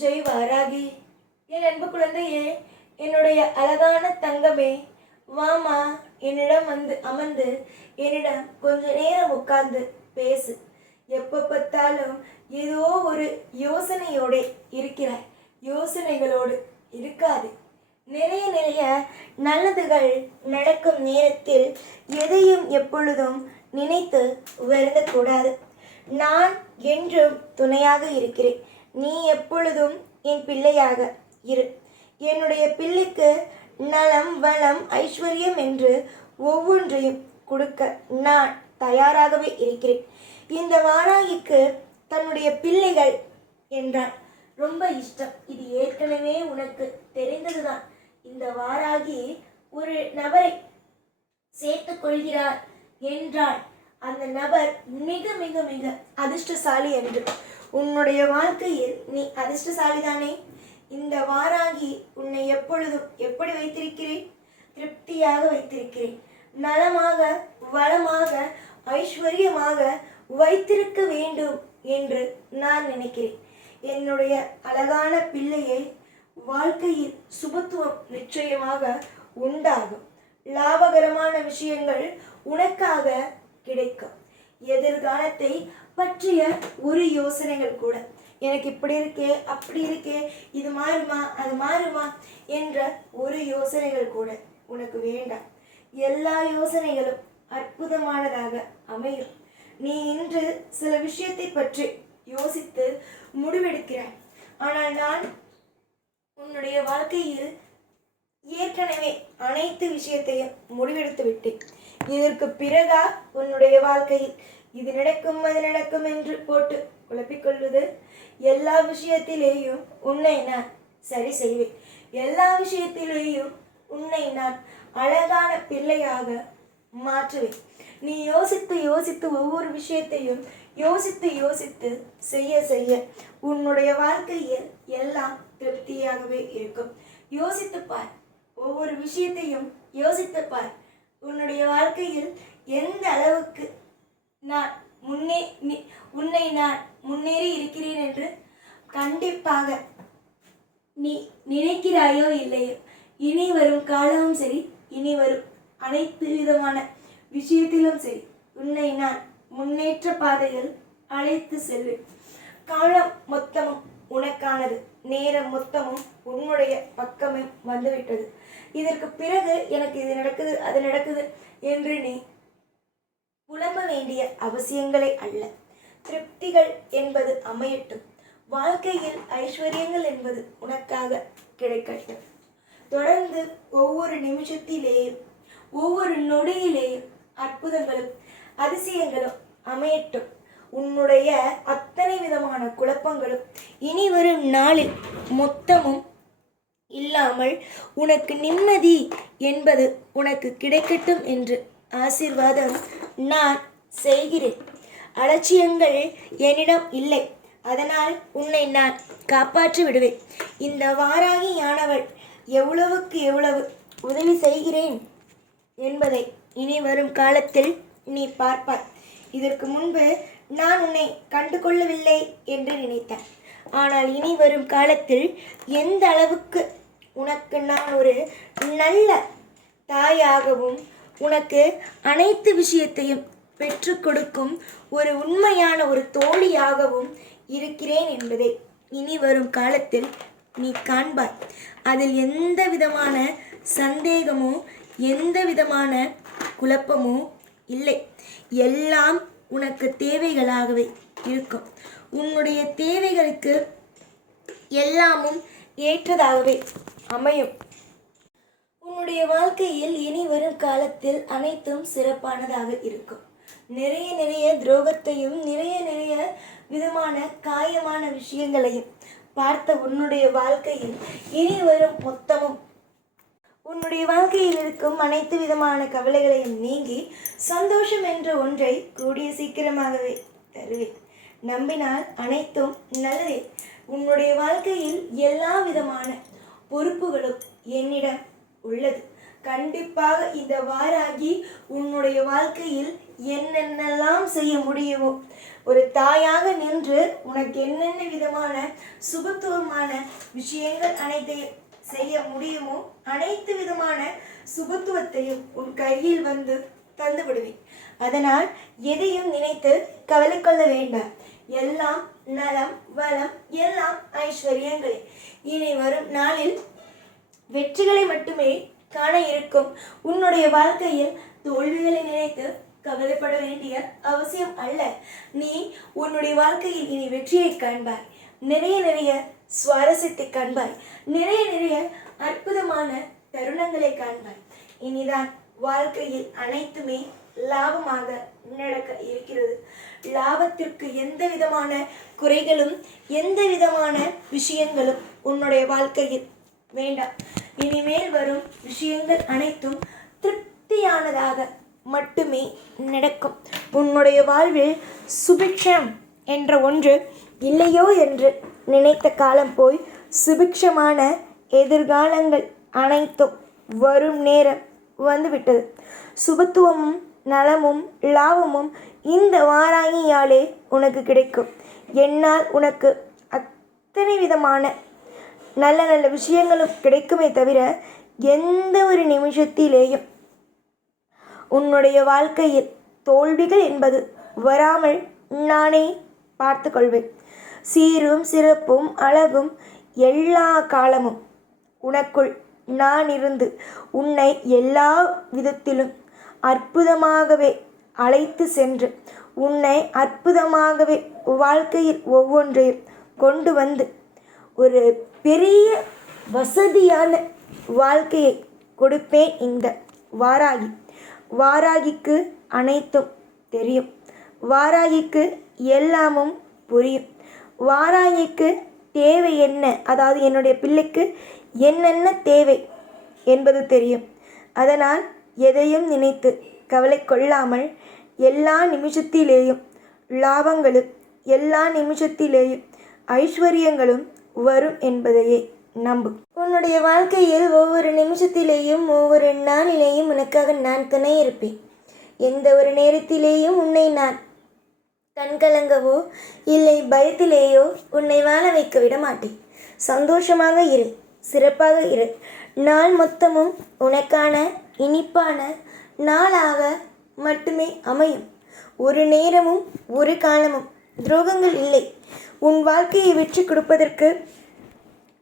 ஜெய் வாராகி. என் அன்பு குழந்தையே என்னுடைய அழகான தங்கமே வாமா என்னிடம் வந்து அமர்ந்து என்னிடம் கொஞ்ச நேரம் உட்கார்ந்து பேசு. எப்போ பார்த்தாலும் ஏதோ ஒரு யோசனையோட இருக்கிறாய் யோசனைகளோடு இருக்காது. நிறைய நிறைய நல்லதுகள் நடக்கும் நேரத்தில் எதையும் எப்பொழுதும் நினைத்து வருந்தக்கூடாது. நான் என்றும் துணையாக இருக்கிறேன். நீ எப்பொழுதும் என் பிள்ளையாக இரு. என்னுடைய பிள்ளைக்கு நலம் வளம் ஐஸ்வர்யம் என்று ஒவ்வொன்றையும் கொடுக்க நான் தயாராகவே இருக்கிறேன். இந்த வாராகிக்கு தன்னுடைய பிள்ளைகள் என்றான். ரொம்ப இஷ்டம். இது ஏற்கனவே உனக்கு தெரிந்ததுதான். இந்த வாராகி ஒரு நபரை சேர்த்து கொள்கிறார் என்றால் அந்த நபர் மிக மிக மிக அதிர்ஷ்டசாலி என்று உன்னுடைய வாழ்க்கையில் நீ அதிர்ஷ்டசாலிதானே? இந்த வாராகி உன்னை எப்பொழுதும் எப்படி வைத்திருக்கிறேன்? திருப்தியாக வைத்திருக்கிறேன். நலமாக வளமாக ஐஸ்வர்யமாக வைத்திருக்க வேண்டும் என்று நான் நினைக்கிறேன். என்னுடைய அழகான பிள்ளையை வாழ்க்கையில் சுபத்துவம் நிச்சயமாக உண்டாகும். லாபகரமான விஷயங்கள் உனக்காக கிடைக்கும். எதிர்காலத்தை பற்றிய ஒரு யோசனைகள் கூட. எனக்கு இப்படி இருக்கே அப்படி இருக்கே இது மாறுமா அது மாறுமா என்ற ஒரு யோசனைகள் கூட உனக்கு வேண்டாம். எல்லா யோசனைகளும் அற்புதமானதாக அமையும். நீ இன்று சில விஷயத்தை பற்றி யோசித்து முடிவெடுக்கிறாய். ஆனால் நான் உன்னுடைய வாழ்க்கையில் ஏற்கனவே அனைத்து விஷயத்தையும் முடிவெடுத்து விட்டேன் இதற்கு பிறகா உன்னுடைய வாழ்க்கையில் இது நடக்கும் அது நடக்கும் என்று போட்டு குழப்பிக்கொள்வது எல்லா விஷயத்திலேயும் உன்னை நான் சரி செய்வேன். எல்லா விஷயத்திலேயும் உன்னை நான் அழகான பிள்ளையாக மாற்றுவேன். நீ யோசித்து யோசித்து ஒவ்வொரு விஷயத்தையும் யோசித்து யோசித்து செய்ய செய்ய உன்னுடைய வாழ்க்கையில் எல்லாம் திருப்தியாகவே இருக்கும். யோசித்து பார். ஒவ்வொரு விஷயத்தையும் யோசித்து பார். உன்னுடைய வாழ்க்கையில் எந்த அளவுக்கு நான் முன்னே உன்னை நான் முன்னேறி இருக்கிறேன் என்று கண்டிப்பாக நீ நினைக்கிறாயோ இல்லையோ இனி வரும் காலமும் சரி இனி வரும் அனைத்து விதமான விஷயத்திலும் சரி உன்னை நான் முன்னேற்ற பாதையில் அழைத்து செல்வேன். காலம் மொத்தமும் உனக்கானது நேரம் மொத்தமும் உன்னுடைய பக்கமே வந்துவிட்டது. இதற்கு பிறகு எனக்கு இது நடக்குது அது நடக்குது என்று நீ புலம்ப வேண்டிய அவசியங்களே அல்ல. திருப்திகள் என்பது அமையட்டும். வாழ்க்கையில் ஐஸ்வர்யங்கள் என்பது உனக்காக கிடைக்கட்டும். தொடர்ந்து ஒவ்வொரு நிமிஷத்திலேயும் ஒவ்வொரு நொடியிலேயும் அற்புதங்களும் அதிசயங்களும் அமையட்டும். உன்னுடைய அத்தனை விதமான குழப்பங்களும் இனி வரும் நாளில் மொத்தமும் இல்லாமல் உனக்கு நிம்மதி என்பது உனக்கு கிடைக்கட்டும் என்று ஆசீர்வாதம் நான் செய்கிறேன். அலட்சியங்கள் என்னிடம் இல்லை. அதனால் உன்னை நான் காப்பாற்றி விடுவேன். இந்த வாராகியானவள் எவ்வளவுக்கு எவ்வளவு உதவி செய்கிறேன் என்பதை இனி வரும் காலத்தில் நீ பார்ப்பாய். இதற்கு முன்பு நான் உன்னை கண்டு கொள்ளவில்லை என்று நினைத்தேன். ஆனால் இனி வரும் காலத்தில் எந்த அளவுக்கு உனக்கு நான் ஒரு நல்ல தாயாகவும் உனக்கு அனைத்து விஷயத்தையும் பெற்று கொடுக்கும் ஒரு உண்மையான ஒரு தோழியாகவும் இருக்கிறேன் என்பதை இனி வரும் காலத்தில் நீ காண்பாய். அதில் எந்த விதமான சந்தேகமோ எந்த விதமான குழப்பமோ இல்லை. எல்லாம் உனக்கு தேவைகளாகவே இருக்கும். உன்னுடைய தேவைகளுக்கு எல்லாமும் ஏற்றதாகவே அமையும். உன்னுடைய வாழ்க்கையில் இனி வரும் காலத்தில் அனைத்தும் சிறப்பானதாக இருக்கும். நிறைய நிறைய துரோகத்தையும் நிறைய நிறைய விதமான காயமான விஷயங்களையும் பார்த்த உன்னுடைய வாழ்க்கையில் இனி வரும் மொத்தமும். உன்னுடைய வாழ்க்கையில் இருக்கும் அனைத்து விதமான கவலைகளையும் நீங்கி சந்தோஷம் என்ற ஒன்றை கூடிய சீக்கிரமாகவே தருவேன். நம்பினால் அனைத்தும் நல்லதே. உன்னுடைய வாழ்க்கையில் எல்லா விதமான பொறுப்புகளும் என்னிடம் உள்ளது. கண்டிப்பாக இந்த வாராகி உன்னுடைய வாழ்க்கையில் என்னென்னலாம் செய்ய முடியுமோ ஒரு தாயாக நின்று உனக்கு என்னென்ன விதமான சுபத்துவமான விஷயங்கள் அனைத்தையும் செய்ய முடியுமோ அனைத்து விதமான சுபத்துவத்தையும் உன் கையில் வந்து தந்து விடுவேன். அதனால் எதையும் நினைத்து கவலை கொள்ள வேண்டாம். எல்லாம் நலம் வளம் எல்லாம் ஐஸ்வர்யங்களே. இனி வரும் நாளில் வெற்றிகளை மட்டுமே காண இருக்கும். உன்னுடைய வாழ்க்கையில் தோல்விகளை நினைத்து கவலைப்பட வேண்டிய அவசியம் அல்ல. நீ உன்னுடைய வாழ்க்கையில் இனி வெற்றியை காண்பாய். நிறைய நிறைய சுவாரஸ்யத்தை காண்பாய். நிறைய நிறைய அற்புதமான தருணங்களை காண்பாய். இனிதான் வாழ்க்கையில் அனைத்துமே லாபமாக நடக்க இருக்கிறது. லாபத்திற்கு எந்த விதமான குறைகளும் எந்த விதமான விஷயங்களும் உன்னுடைய வாழ்க்கையில் வேண்டாம். இனிமேல் வரும் விஷயங்கள் அனைத்தும் திருப்தியானதாக மட்டுமே நடக்கும். உன்னுடைய வாழ்வில் சுபிக்ஷம் என்ற ஒன்று இல்லையோ என்று நினைத்த காலம் போய் சுபிக்ஷமான எதிர்காலங்கள் அனைத்தும் வரும் நேரம் வந்துவிட்டது. சுபத்துவமும் நலமும் லாபமும் இந்த வாராயியாலே உனக்கு கிடைக்கும். என்னால் உனக்கு அத்தனை விதமான நல்ல நல்ல விஷயங்களும் கிடைக்குமே தவிர எந்த ஒரு நிமிஷத்திலேயும் உன்னுடைய வாழ்க்கையில் தோல்விகள் என்பது வராமல் நானே பார்த்து கொள்வேன் சீரும் சிறப்பும் அழகும் எல்லா காலமும் உனக்குள் நான் இருந்து உன்னை எல்லா விதத்திலும் அற்புதமாகவே அழைத்து சென்று உன்னை அற்புதமாகவே வாழ்க்கையில் ஒவ்வொன்றையும் கொண்டு வந்து ஒரு பெரிய வசதியான வாழ்க்கையை கொடுப்பேன் இந்த வாராகி. வாராகிக்கு அனைத்தும் தெரியும். வாராகிக்கு எல்லாமும் புரியும். வாராகிக்கு தேவை என்ன? அதாவது என்னுடைய பிள்ளைக்கு என்னென்ன தேவை என்பது தெரியும். அதனால் எதையும் நினைத்து கவலை கொள்ளாமல் எல்லா நிமிஷத்திலேயும் லாபங்களும் எல்லா நிமிஷத்திலேயும் ஐஸ்வர்யங்களும் வரும் என்பதையே நம்பு. உன்னுடைய வாழ்க்கையில் ஒவ்வொரு நிமிஷத்திலேயும் ஒவ்வொரு நாளிலேயும் உனக்காக நான் துணை இருப்பேன். எந்த ஒரு நேரத்திலேயும் உன்னை நான் கண்கலங்கவோ இல்லை பயத்திலேயோ உன்னை வாழ வைக்க விட மாட்டேன். சந்தோஷமாக இரு சிறப்பாக இரு. நாள் மொத்தமும் உனக்கான இனிப்பான நாளாக மட்டுமே அமையும். ஒரு நேரமும் ஒரு காலமும். துரோகங்கள் இல்லை. உன் வாழ்க்கையை வெற்றி கொடுப்பதற்கு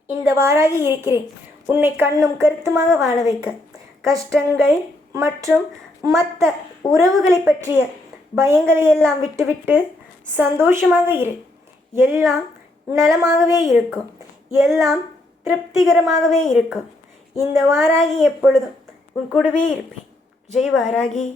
இந்த வாராகி இருக்கிறேன். உன்னை கண்ணும் கருத்துமாக வாழ வைக்க. கஷ்டங்கள் மற்றும் மற்ற உறவுகளை பற்றிய பயங்களை எல்லாம் விட்டுவிட்டு சந்தோஷமாக இரு. எல்லாம் நலமாகவே இருக்கும். எல்லாம் திருப்திகரமாகவே இருக்கும். இந்த வாராகி எப்பொழுதும் உன் கூடவே இருப்பேன். ஜெய் வாராகி.